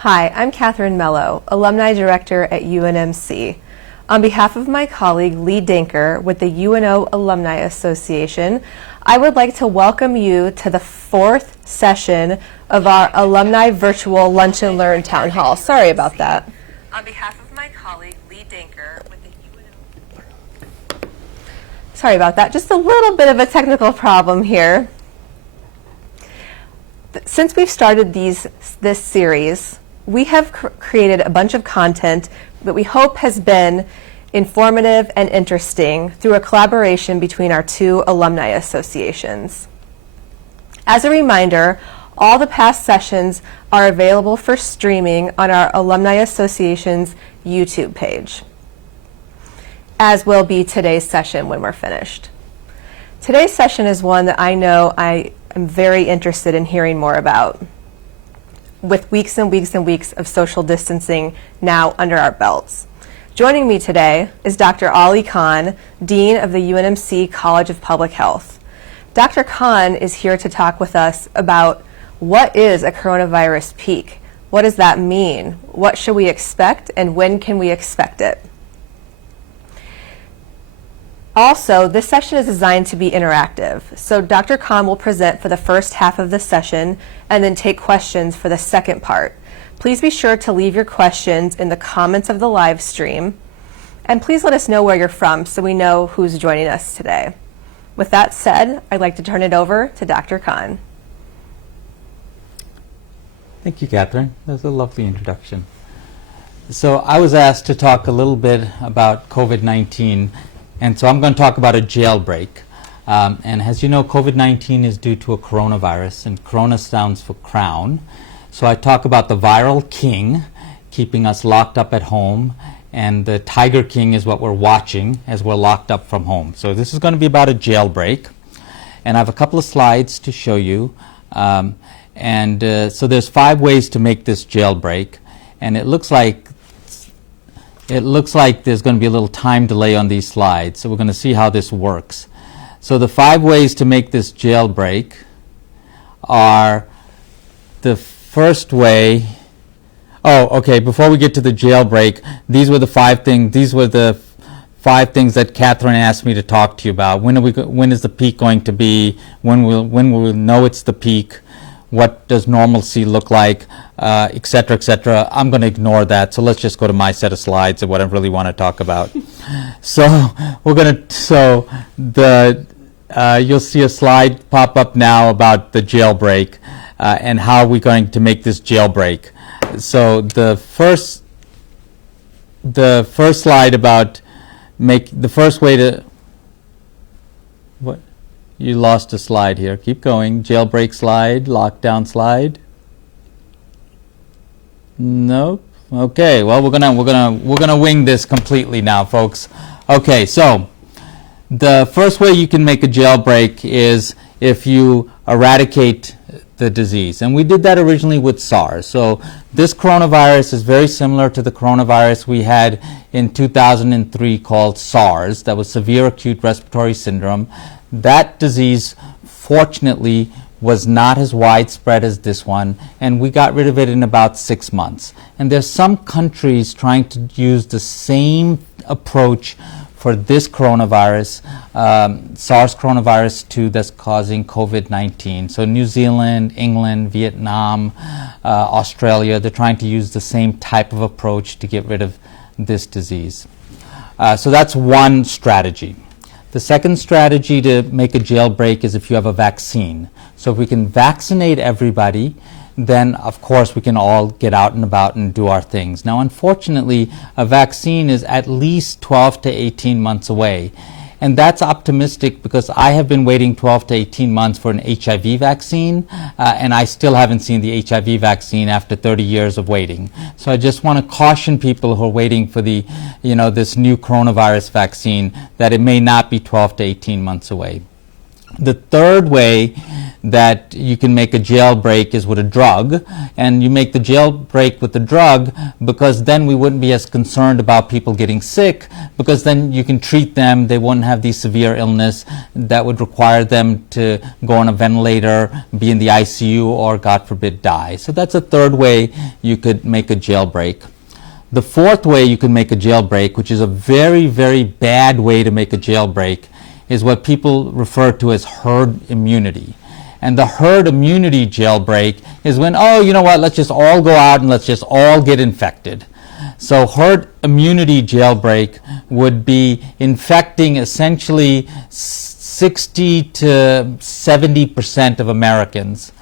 Hi, I'm Catherine Mello, Alumni Director at UNMC. On behalf of my colleague Lee Dinker with the UNO Alumni Association, I would like to welcome you to the fourth session of our Alumni Virtual Lunch and Learn Town Hall. Sorry about that. On behalf of my colleague Lee Dinker with the UNO... Sorry about that, just a little bit of a technical problem here. Since we've started this series, we have created a bunch of content that we hope has been informative and interesting through a collaboration between our two alumni associations. As a reminder, all the past sessions are available for streaming on our Alumni Association's YouTube page, as will be today's session when we're finished. Today's session is one that I know I am very interested in hearing more about, with weeks and weeks and weeks of social distancing now under our belts. Joining me today is Dr. Ali Khan, Dean of the UNMC College of Public Health. Dr. Khan is here to talk with us about what is a coronavirus peak? What does that mean? What should we expect, and when can we expect it? Also, this session is designed to be interactive, so Dr. Khan will present for the first half of the session and then take questions for the second part. Please be sure to leave your questions in the comments of the live stream, and please let us know where you're from so we know who's joining us today. With that said, I'd like to turn it over to Dr. Khan. Thank you, Catherine. That was a lovely introduction. So I was asked to talk a little bit about COVID-19, and so I'm going to talk about a jailbreak. And as you know, COVID-19 is due to a coronavirus, and corona stands for crown. So I talk about the viral king keeping us locked up at home, and the tiger king is what we're watching as we're locked up from home. So this is going to be about a jailbreak, and I have a couple of slides to show you. So there's 5 ways to make this jailbreak, and it looks like there's going to be a little time delay on these slides, so we're going to see how this works. So the 5 ways to make this jailbreak are: the first way. Oh, okay, before we get to the jailbreak, these were the 5 things. These were the 5 things that Catherine asked me to talk to you about. When is the peak going to be? When will we know it's the peak? What does normalcy look like, et cetera, et cetera. I'm going to ignore that, so let's just go to my set of slides and what I really want to talk about. So you'll see a slide pop up now about the jailbreak and how we're going to make this jailbreak. So the first slide about the first way to what. You lost a slide here. Keep going. Jailbreak slide, lockdown slide. Nope. Okay. Well, we're gonna wing this completely now, folks. Okay. So the first way you can make a jailbreak is if you eradicate the disease, and we did that originally with SARS. So this coronavirus is very similar to the coronavirus we had in 2003 called SARS. That was severe acute respiratory syndrome. That disease, fortunately, was not as widespread as this one, and we got rid of it in about 6 months. And there's some countries trying to use the same approach for this coronavirus, SARS coronavirus 2, that's causing COVID-19. So New Zealand, England, Vietnam, Australia, they're trying to use the same type of approach to get rid of this disease. So that's one strategy. The second strategy to make a jailbreak is if you have a vaccine. So if we can vaccinate everybody, then of course we can all get out and about and do our things. Now, unfortunately, a vaccine is at least 12 to 18 months away. And that's optimistic because I have been waiting 12 to 18 months for an HIV vaccine, and I still haven't seen the HIV vaccine after 30 years of waiting. So I just want to caution people who are waiting for the, this new coronavirus vaccine that it may not be 12 to 18 months away. The third way that you can make a jailbreak is with a drug, and you make the jailbreak with the drug because then we wouldn't be as concerned about people getting sick, because then you can treat them, they wouldn't have these severe illness that would require them to go on a ventilator, be in the ICU, or God forbid die. So that's a third way you could make a jailbreak. The fourth way you can make a jailbreak, which is a very, very bad way to make a jailbreak, is what people refer to as herd immunity. And the herd immunity jailbreak is when, oh, you know what, let's just all go out and let's just all get infected. So herd immunity jailbreak would be infecting essentially 60 to 70% of Americans.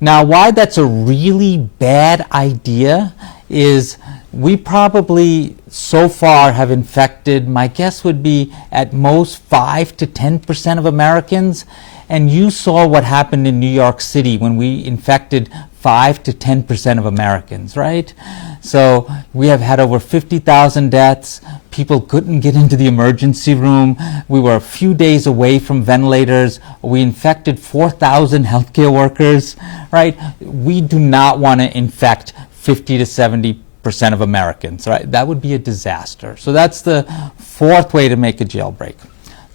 Now, why that's a really bad idea is we probably so far have infected, my guess would be at most 5 to 10% of Americans. And you saw what happened in New York City when we infected 5 to 10% of Americans, right? So we have had over 50,000 deaths. People couldn't get into the emergency room. We were a few days away from ventilators. We infected 4,000 healthcare workers, right? We do not want to infect 50 to 70% of Americans, right? That would be a disaster. So that's the fourth way to make a jailbreak.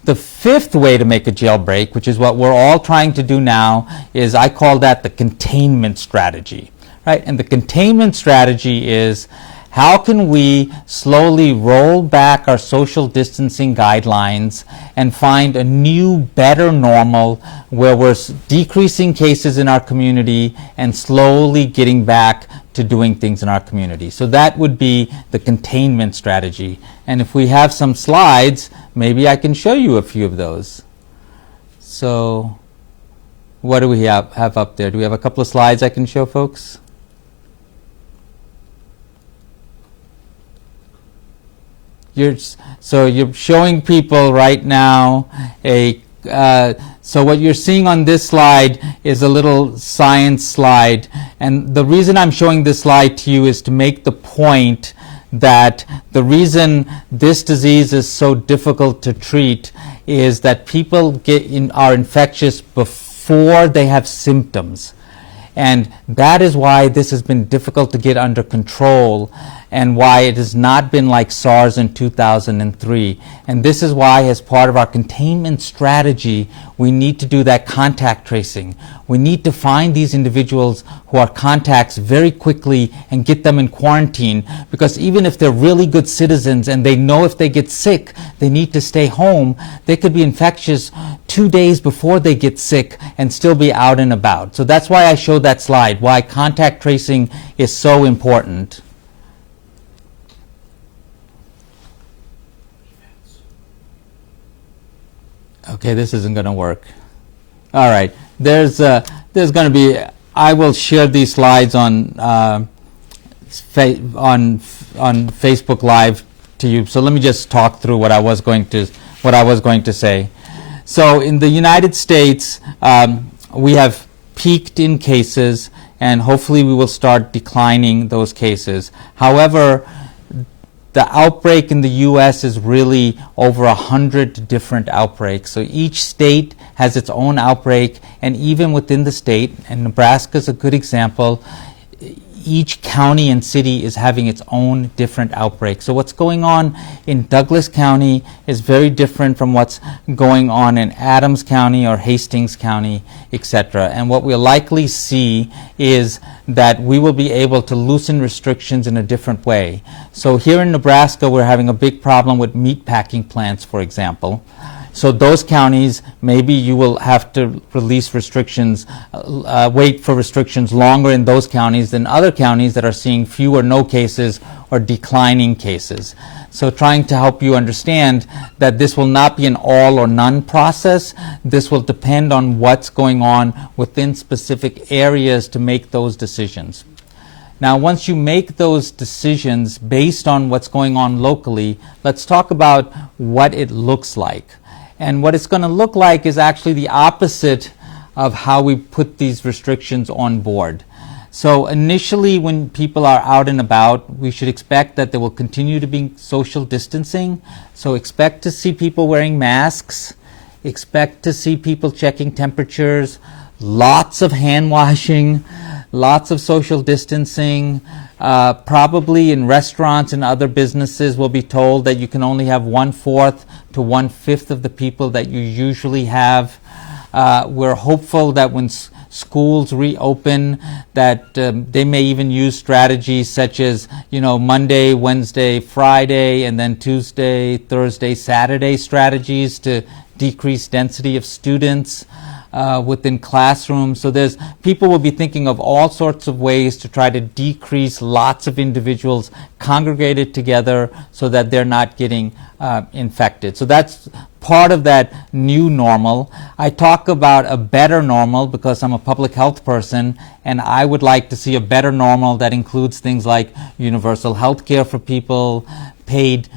The fifth way to make a jailbreak, which is what we're all trying to do now, is I call that the containment strategy, right? And the containment strategy is how can we slowly roll back our social distancing guidelines and find a new, better normal where we're decreasing cases in our community and slowly getting back to doing things in our community. So that would be the containment strategy. And if we have some slides, maybe I can show you a few of those. So what do we have up there? Do we have a couple of slides I can show folks? So you're showing people right now so what you're seeing on this slide is a little science slide. And the reason I'm showing this slide to you is to make the point that the reason this disease is so difficult to treat is that people are infectious before they have symptoms. And that is why this has been difficult to get under control and why it has not been like SARS in 2003. And this is why, as part of our containment strategy, we need to do that contact tracing. We need to find these individuals who are contacts very quickly and get them in quarantine, because even if they're really good citizens and they know if they get sick, they need to stay home, they could be infectious 2 days before they get sick and still be out and about. So that's why I showed that slide, why contact tracing is so important. Okay, this isn't going to work. All right, there's going to be. I will share these slides on Facebook Live to you. So let me just talk through what I was going to say. So in the United States, we have peaked in cases, and hopefully we will start declining those cases. However, the outbreak in the U.S. is really over 100 different outbreaks. So each state has its own outbreak, and even within the state, and Nebraska is a good example, each county and city is having its own different outbreak. So what's going on in Douglas County is very different from what's going on in Adams County or Hastings County, etc. And what we'll likely see is that we will be able to loosen restrictions in a different way. So here in Nebraska, we're having a big problem with meat packing plants, for example. So those counties, maybe you will have to release restrictions, wait for restrictions longer in those counties than other counties that are seeing few or no cases or declining cases. So trying to help you understand that this will not be an all or none process. This will depend on what's going on within specific areas to make those decisions. Now, once you make those decisions based on what's going on locally, let's talk about what it looks like. And what it's going to look like is actually the opposite of how we put these restrictions on board. So initially, when people are out and about, we should expect that there will continue to be social distancing. So expect to see people wearing masks. expect to see people checking temperatures, lots of hand washing, lots of social distancing. Probably in restaurants and other businesses will be told that you can only have 1/4 to 1/5 of the people that you usually have. We're hopeful that when schools reopen, that they may even use strategies such as, Monday, Wednesday, Friday, and then Tuesday, Thursday, Saturday strategies to decrease density of students within classrooms. So people will be thinking of all sorts of ways to try to decrease lots of individuals congregated together so that they're not getting infected. So that's part of that new normal. I talk about a better normal because I'm a public health person, and I would like to see a better normal that includes things like universal health care for people, paid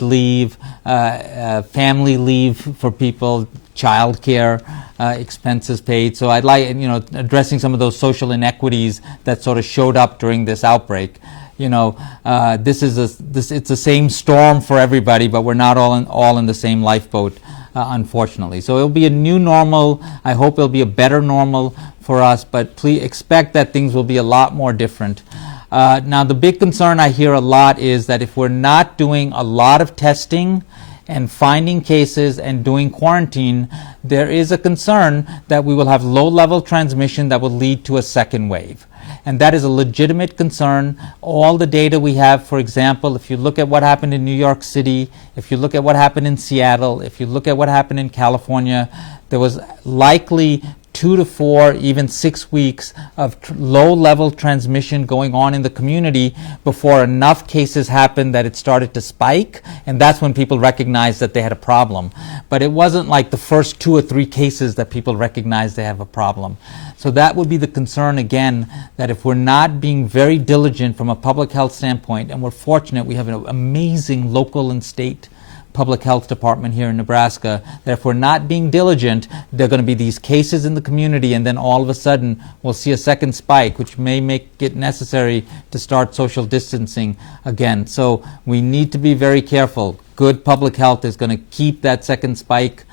leave, family leave for people, child care expenses paid. So I'd like, addressing some of those social inequities that sort of showed up during this outbreak. It's the same storm for everybody, but we're not all in the same lifeboat, unfortunately. So it'll be a new normal. I hope it'll be a better normal for us, but please expect that things will be a lot more different. Now, the big concern I hear a lot is that if we're not doing a lot of testing and finding cases and doing quarantine, there is a concern that we will have low-level transmission that will lead to a second wave. And that is a legitimate concern. All the data we have, for example, if you look at what happened in New York City, if you look at what happened in Seattle, if you look at what happened in California, there was likely 2 to 4, even 6 weeks of low-level transmission going on in the community before enough cases happened that it started to spike, and that's when people recognized that they had a problem. But it wasn't like the first 2 or 3 cases that people recognized they have a problem. So that would be the concern again, that if we're not being very diligent from a public health standpoint, and we're fortunate we have an amazing local and state public health department here in Nebraska, that if we're not being diligent, there are going to be these cases in the community, and then all of a sudden we'll see a second spike, which may make it necessary to start social distancing again. So we need to be very careful. Good public health is going to keep that second spike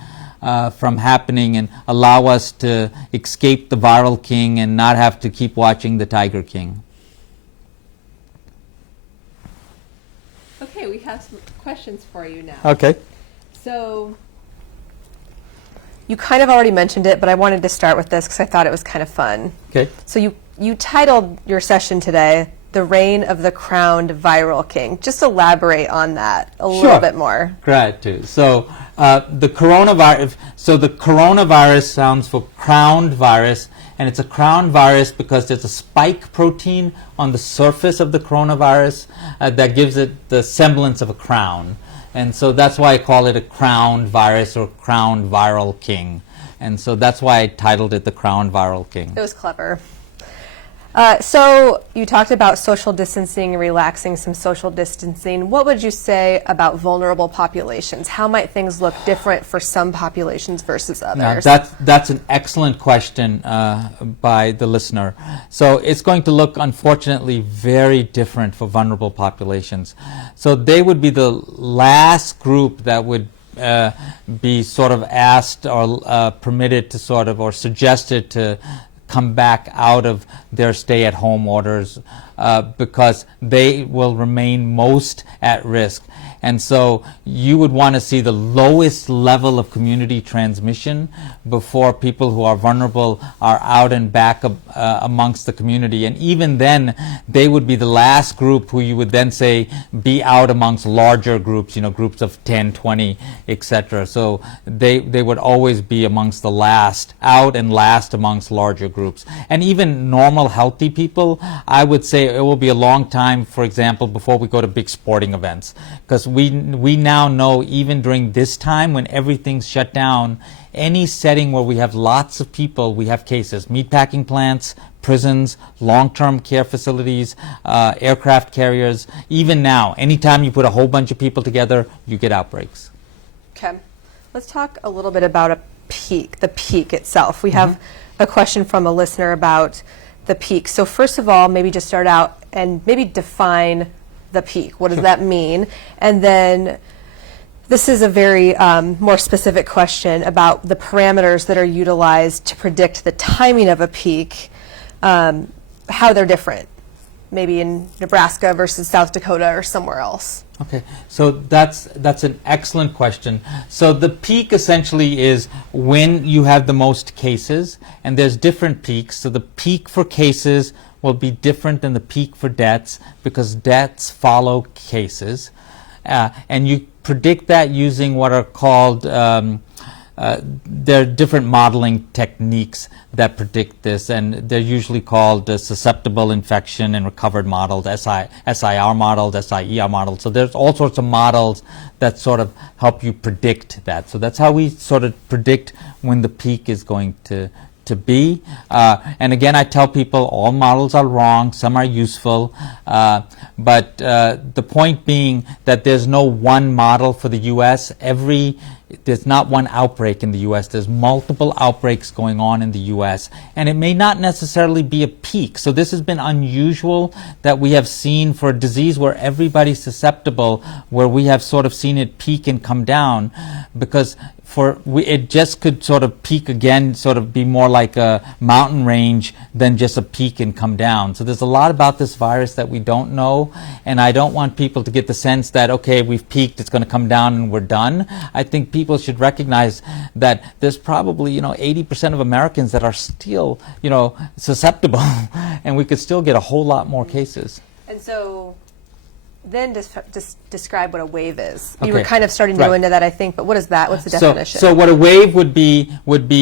from happening and allow us to escape the viral king and not have to keep watching the Tiger King. Okay, we have some questions for you now. Okay. So you kind of already mentioned it, but I wanted to start with this because I thought it was kind of fun. Okay. So you titled your session today, "The Reign of the Crowned Viral King." Just elaborate on that a little bit more. Glad to. So the coronavirus sounds for crowned virus, and it's a crowned virus because there's a spike protein on the surface of the coronavirus that gives it the semblance of a crown. And so that's why I call it a crowned virus or crowned viral king. And so that's why I titled it The Crowned Viral King. It was clever. So you talked about social distancing, relaxing some social distancing. What would you say about vulnerable populations? How might things look different for some populations versus others? Now, that's an excellent question by the listener. So it's going to look, unfortunately, very different for vulnerable populations. So they would be the last group that would be sort of asked or permitted to sort of, or suggested to come back out of their stay-at-home orders because they will remain most at risk. And so you would want to see the lowest level of community transmission before people who are vulnerable are out and back amongst the community. And even then, they would be the last group who you would then say be out amongst larger groups, groups of 10, 20, etc. So they would always be amongst the last, out and last amongst larger groups. And even normal, healthy people, I would say it will be a long time, for example, before we go to big sporting events. Because we now know, even during this time when everything's shut down, any setting where we have lots of people, we have cases. Meatpacking plants, prisons, long-term care facilities, aircraft carriers. Even now, anytime you put a whole bunch of people together, you get outbreaks. Okay. Let's talk a little bit about the peak itself. We have a question from a listener about the peak. So first of all, maybe just start out and maybe define the peak. What does that mean? And then This is a very more specific question about the parameters that are utilized to predict the timing of a peak, how they're different, maybe in Nebraska versus South Dakota or somewhere else. Okay, so that's an excellent question. So the peak essentially is when you have the most cases, and there's different peaks. So the peak for cases will be different than the peak for deaths because deaths follow cases. And you predict that using what are called, there are different modeling techniques that predict this, and they're usually called susceptible infection and recovered models, SIR models, SIER models. So there's all sorts of models that sort of help you predict that. So that's how we sort of predict when the peak is going to be. And again, I tell people all models are wrong, some are useful, but the point being that there's no one model for the U.S. There's not one outbreak in the U.S. There's multiple outbreaks going on in the U.S. and it may not necessarily be a peak. So this has been unusual that we have seen for a disease where everybody's susceptible, where we have sort of seen it peak and come down, because it just could sort of peak again, sort of be more like a mountain range than just a peak and come down. So there's a lot about this virus that we don't know, and I don't want people to get the sense that, okay, we've peaked, it's going to come down and we're done. I think people should recognize that there's probably, 80% of Americans that are still, susceptible, and we could still get a whole lot more cases. And so then just describe what a wave is. Okay. You were kind of starting to go into that, I think, but what is that? What's the definition? So what a wave would be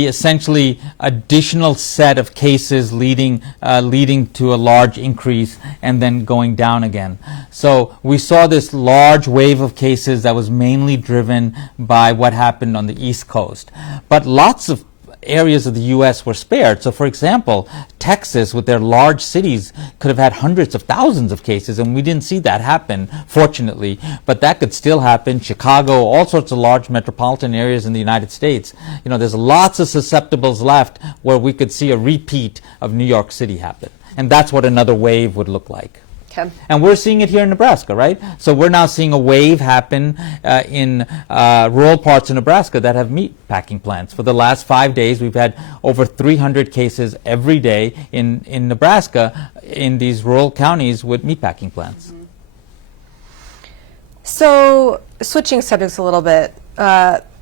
essentially additional set of cases leading to a large increase and then going down again. So we saw this large wave of cases that was mainly driven by what happened on the East Coast. But lots of areas of the U.S. were spared. So, for example, Texas, with their large cities, could have had hundreds of thousands of cases, and we didn't see that happen, fortunately. But that could still happen. Chicago, all sorts of large metropolitan areas in the United States. There's lots of susceptibles left where we could see a repeat of New York City happen. And that's what another wave would look like. Okay. And we're seeing it here in Nebraska, right? So we're now seeing a wave happen in rural parts of Nebraska that have meat packing plants. For the last 5 days, we've had over 300 cases every day in Nebraska in these rural counties with meat packing plants. Mm-hmm. So switching subjects a little bit,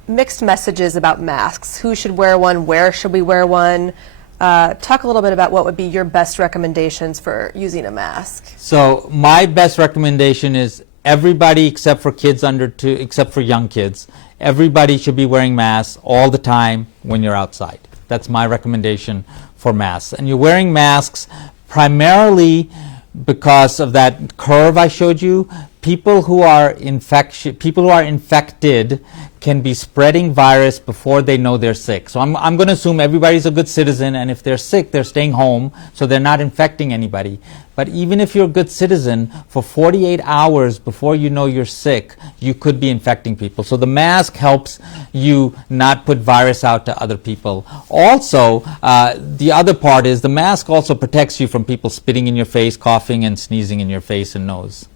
mixed messages about masks. Who should wear one? Where should we wear one? Talk a little bit about what would be your best recommendations for using a mask. So my best recommendation is everybody except for kids except for young kids, everybody should be wearing masks all the time when you're outside. That's my recommendation for masks. And you're wearing masks primarily because of that curve I showed you. People who are infected can be spreading virus before they know they're sick. So I'm going to assume everybody's a good citizen, and if they're sick, they're staying home, so they're not infecting anybody. But even if you're a good citizen, for 48 hours before you know you're sick, you could be infecting people. So the mask helps you not put virus out to other people. Also, the other part is the mask also protects you from people spitting in your face, coughing, and sneezing in your face and nose.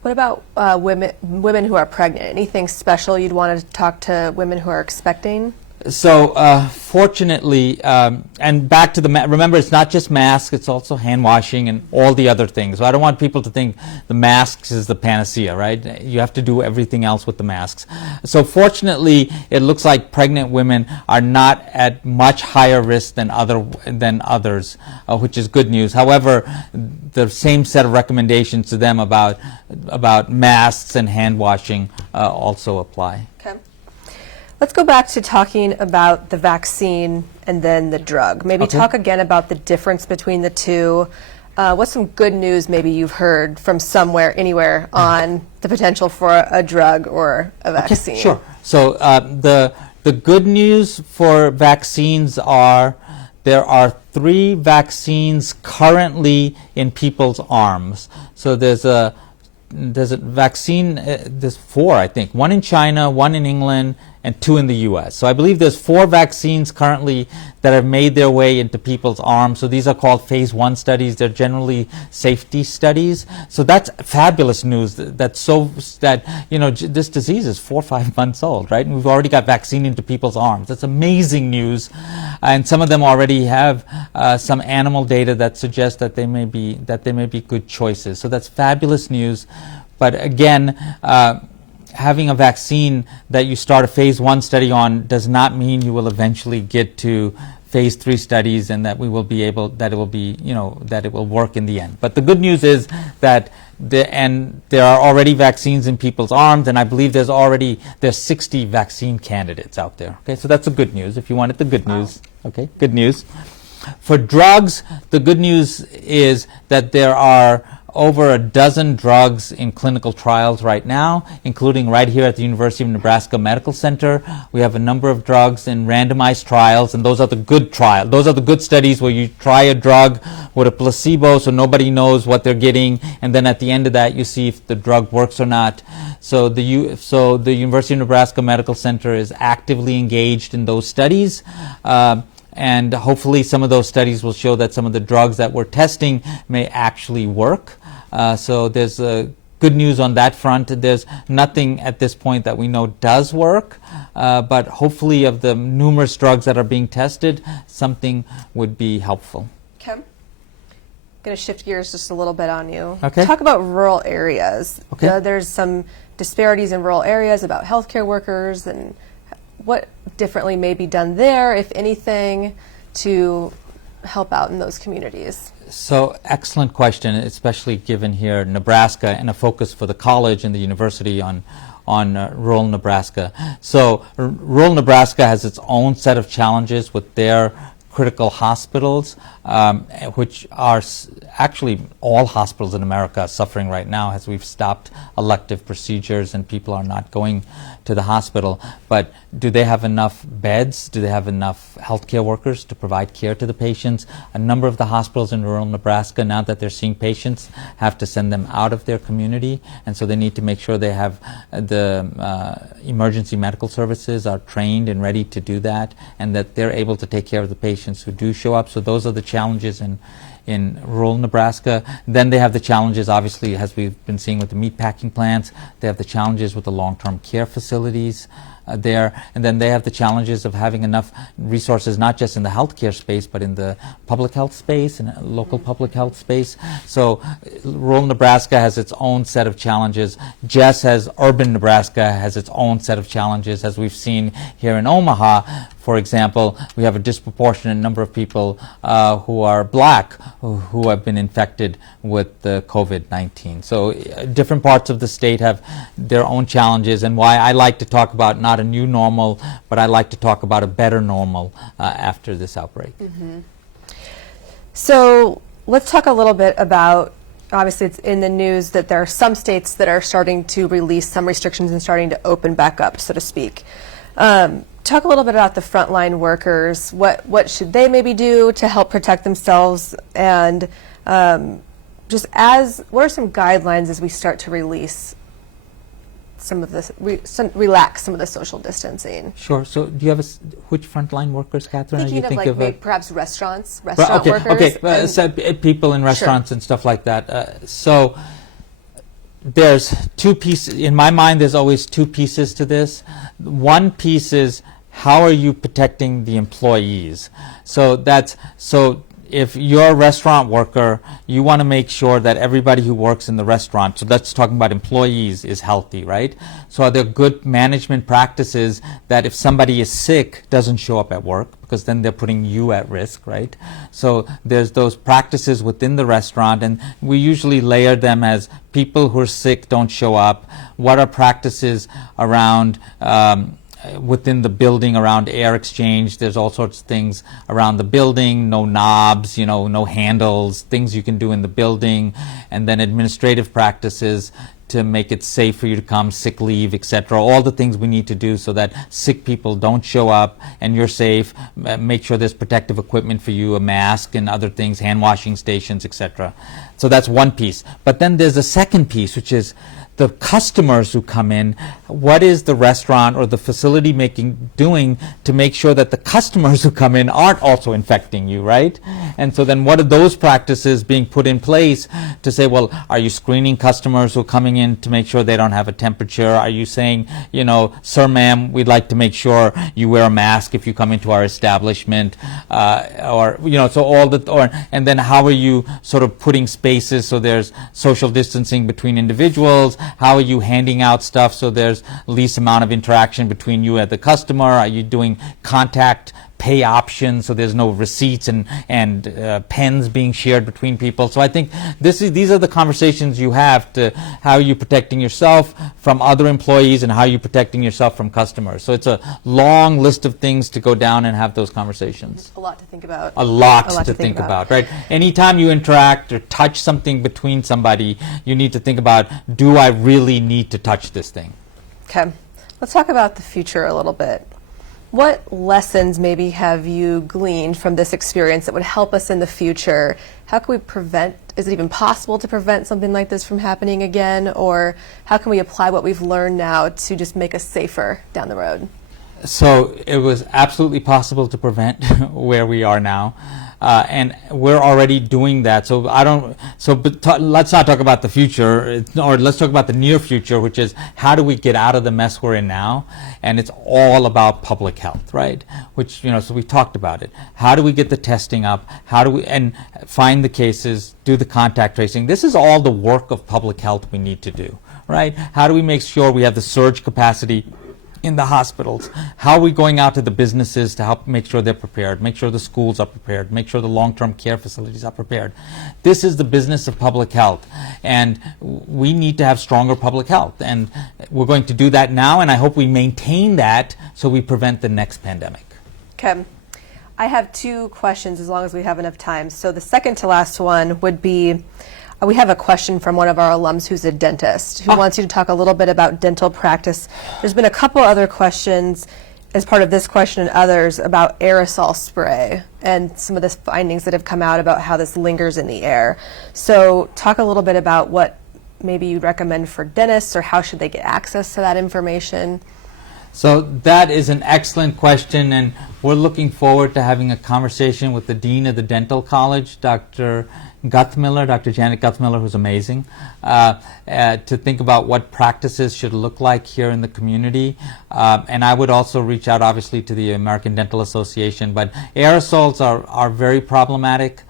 What about women who are pregnant? Anything special you'd want to talk to women who are expecting? So fortunately, and back to remember, it's not just masks, it's also hand washing and all the other things. So I don't want people to think the masks is the panacea, right? You have to do everything else with the masks. So fortunately, it looks like pregnant women are not at much higher risk than others, which is good news. However, the same set of recommendations to them about masks and hand washing also apply. Okay. Let's go back to talking about the vaccine and then the drug. Maybe talk again about the difference between the two. What's some good news maybe you've heard from somewhere, anywhere, on the potential for a drug or a vaccine? Okay, sure. So the good news for vaccines are there are 3 vaccines currently in people's arms. So there's a vaccine, there's 4, I think. 1 in China, 1 in England, and 2 in the U.S. So I believe there's 4 vaccines currently that have made their way into people's arms. So these are called phase 1 studies. They're generally safety studies. So that's fabulous news. This disease is 4 or 5 months old, right? And we've already got vaccine into people's arms. That's amazing news. And some of them already have some animal data that suggests that they may be good choices. So that's fabulous news. But again, having a vaccine that you start a phase 1 study on does not mean you will eventually get to phase 3 studies and that it will work in the end. But the good news is that there are already vaccines in people's arms, and I believe there's 60 vaccine candidates out there. Okay, so that's the good news. If you wanted the good news, okay, good news. For drugs, the good news is that there are over a dozen drugs in clinical trials right now, including right here at the University of Nebraska Medical Center. We have a number of drugs in randomized trials, and those are the good trials. Those are the good studies where you try a drug with a placebo so nobody knows what they're getting, and then at the end of that you see if the drug works or not. So the University of Nebraska Medical Center is actively engaged in those studies. And hopefully some of those studies will show that some of the drugs that we're testing may actually work. So there's good news on that front. There's nothing at this point that we know does work, but hopefully of the numerous drugs that are being tested, something would be helpful. Okay. I'm going to shift gears just a little bit on you. Okay. Talk about rural areas. Okay. There's some disparities in rural areas about healthcare workers and what differently may be done there, if anything, to help out in those communities. So excellent question, especially given here Nebraska and a focus for the college and the university on rural Nebraska. So rural Nebraska has its own set of challenges with their critical hospitals, which are actually all hospitals in America are suffering right now as we've stopped elective procedures and people are not going to the hospital. But do they have enough beds? Do they have enough healthcare workers to provide care to the patients? A number of the hospitals in rural Nebraska, now that they're seeing patients, have to send them out of their community, and so they need to make sure they have the emergency medical services are trained and ready to do that, and that they're able to take care of the patients who do show up. So those are the challenges in rural Nebraska. Then they have the challenges, obviously, as we've been seeing with the meatpacking plants. They have the challenges with the long-term care facilities there, and then they have the challenges of having enough resources not just in the healthcare space but in the public health space and local public health space. So rural Nebraska has its own set of challenges, just as urban Nebraska has its own set of challenges. As we've seen here in Omaha, for example, we have a disproportionate number of people who are black who have been infected with the COVID-19. So different parts of the state have their own challenges, and why I like to talk about not a new normal, but I like to talk about a better normal after this outbreak. Mm-hmm. So let's talk a little bit about, obviously it's in the news that there are some states that are starting to release some restrictions and starting to open back up, so to speak. Talk a little bit about the frontline workers. What should they maybe do to help protect themselves, and what are some guidelines as we start to release some of this, relax some of the social distancing? Sure. So do you have which frontline workers, Catherine? Thinking of like perhaps restaurant workers. Okay, so people in restaurants, sure, and stuff like that. So there's two pieces. In my mind, there's always two pieces to this. One piece is, how are you protecting the employees? So if you're a restaurant worker, you want to make sure that everybody who works in the restaurant, so that's talking about employees, is healthy, right? So are there good management practices that if somebody is sick, doesn't show up at work, because then they're putting you at risk, right? So there's those practices within the restaurant, and we usually layer them as people who are sick don't show up. What are practices around within the building around air exchange? There's all sorts of things around the building, no knobs, no handles, things you can do in the building, and then administrative practices to make it safe for you to come, sick leave, etc. All the things we need to do so that sick people don't show up and you're safe. Make sure there's protective equipment for you, a mask and other things, hand washing stations, etc. So that's one piece. But then there's a second piece, which is the customers who come in. What is the restaurant or the facility doing to make sure that the customers who come in aren't also infecting you, right? And so then what are those practices being put in place to say, well, are you screening customers who are coming in to make sure they don't have a temperature? Are you saying, you know, sir, ma'am, we'd like to make sure you wear a mask if you come into our establishment, or, you know, so all the, and then how are you sort of putting spaces so there's social distancing between individuals? How are you handing out stuff so there's least amount of interaction between you and the customer? Are you doing contact pay options so there's no receipts and pens being shared between people? So I think these are the conversations you have to how are you protecting yourself from other employees and how are you protecting yourself from customers. So it's a long list of things to go down and have those conversations. A lot to think about. A lot to think about, right? Anytime you interact or touch something between somebody, you need to think about, do I really need to touch this thing? Okay. Let's talk about the future a little bit. What lessons maybe have you gleaned from this experience that would help us in the future? How can we prevent, is it even possible to prevent something like this from happening again? Or how can we apply what we've learned now to just make us safer down the road? So it was absolutely possible to prevent where we are now. And we're already doing that. So let's not talk about the future, or let's talk about the near future, which is how do we get out of the mess we're in now? And it's all about public health, right? Which, you know, so we talked about it. How do we get the testing up? How do we, and find the cases, do the contact tracing? This is all the work of public health we need to do, right? How do we make sure we have the surge capacity in the hospitals? How are we going out to the businesses to help make sure they're prepared, make sure the schools are prepared, make sure the long-term care facilities are prepared? This is the business of public health, and we need to have stronger public health, and we're going to do that now, and I hope we maintain that so we prevent the next pandemic. Okay. I have two questions as long as we have enough time. So the second to last one would be, we have a question from one of our alums who's a dentist who wants you to talk a little bit about dental practice. There's been a couple other questions as part of this question and others about aerosol spray and some of the findings that have come out about how this lingers in the air. So talk a little bit about what maybe you'd recommend for dentists, or how should they get access to that information? So that is an excellent question, and we're looking forward to having a conversation with the Dean of the Dental College, Dr. Guthmiller, Dr. Janet Guthmiller, who's amazing, to think about what practices should look like here in the community. And I would also reach out, obviously, to the American Dental Association. But aerosols are very problematic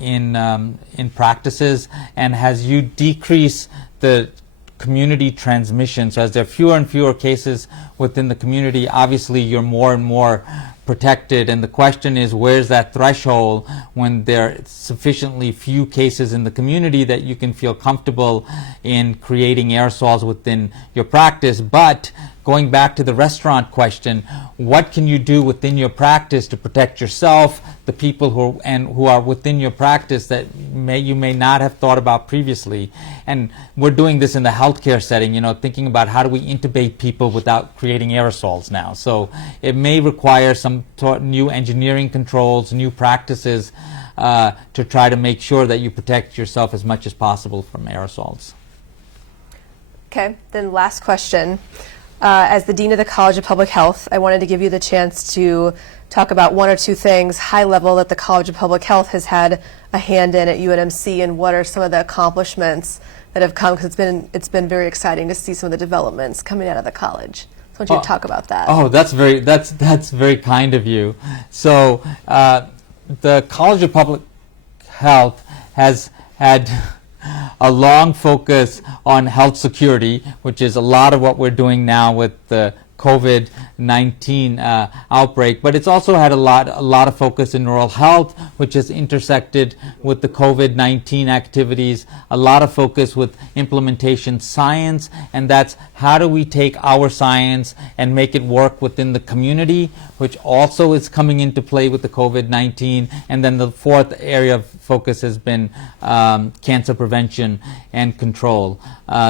in practices, and as you decrease the community transmission, so as there are fewer and fewer cases within the community, obviously you're more and more protected, and the question is, where's that threshold when there are sufficiently few cases in the community that you can feel comfortable in creating aerosols within your practice? But going back to the restaurant question, what can you do within your practice to protect yourself, the people who are within your practice that you may not have thought about previously? And we're doing this in the healthcare setting, you know, thinking about how do we intubate people without creating aerosols now. So it may require some new engineering controls, new practices to try to make sure that you protect yourself as much as possible from aerosols. Okay, then last question. As the Dean of the College of Public Health, I wanted to give you the chance to talk about one or two things high level that the College of Public Health has had a hand in at UNMC, and what are some of the accomplishments that have come, because it's been very exciting to see some of the developments coming out of the college. So I want you to talk about that. Oh, that's very kind of you. So the College of Public Health has had a long focus on health security, which is a lot of what we're doing now with the COVID-19 outbreak. But it's also had a lot of focus in rural health, which has intersected with the COVID-19 activities, a lot of focus with implementation science, and that's how do we take our science and make it work within the community, which also is coming into play with the COVID-19. And then the fourth area of focus has been cancer prevention and control.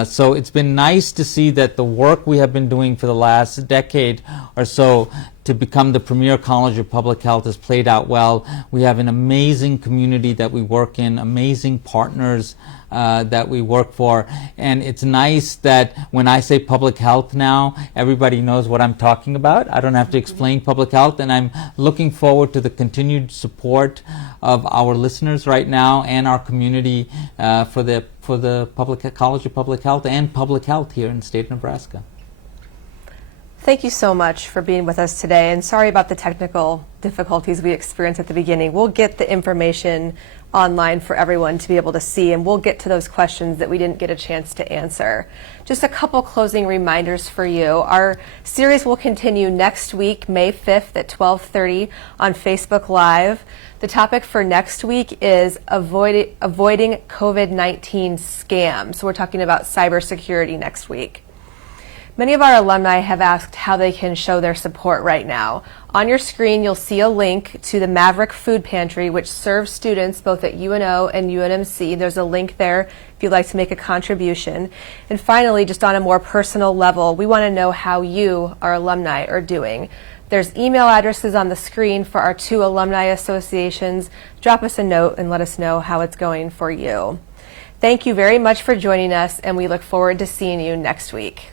So it's been nice to see that the work we have been doing for the last decade or so to become the premier college of public health has played out well. We have an amazing community that we work in, amazing partners that we work for, and it's nice that when I say public health now, everybody knows what I'm talking about. I don't have to explain public health, and I'm looking forward to the continued support of our listeners right now and our community for the College of Public Health and public health here in the state of Nebraska. Thank you so much for being with us today, and sorry about the technical difficulties we experienced at the beginning. We'll get the information online for everyone to be able to see, and we'll get to those questions that we didn't get a chance to answer. Just a couple closing reminders for you. Our series will continue next week, May 5th at 12:30 on Facebook Live. The topic for next week is avoiding COVID-19 scams. So we're talking about cybersecurity next week. Many of our alumni have asked how they can show their support right now. On your screen, you'll see a link to the Maverick Food Pantry, which serves students both at UNO and UNMC. There's a link there if you'd like to make a contribution. And finally, just on a more personal level, we want to know how you, our alumni, are doing. There's email addresses on the screen for our 2 alumni associations. Drop us a note and let us know how it's going for you. Thank you very much for joining us, and we look forward to seeing you next week.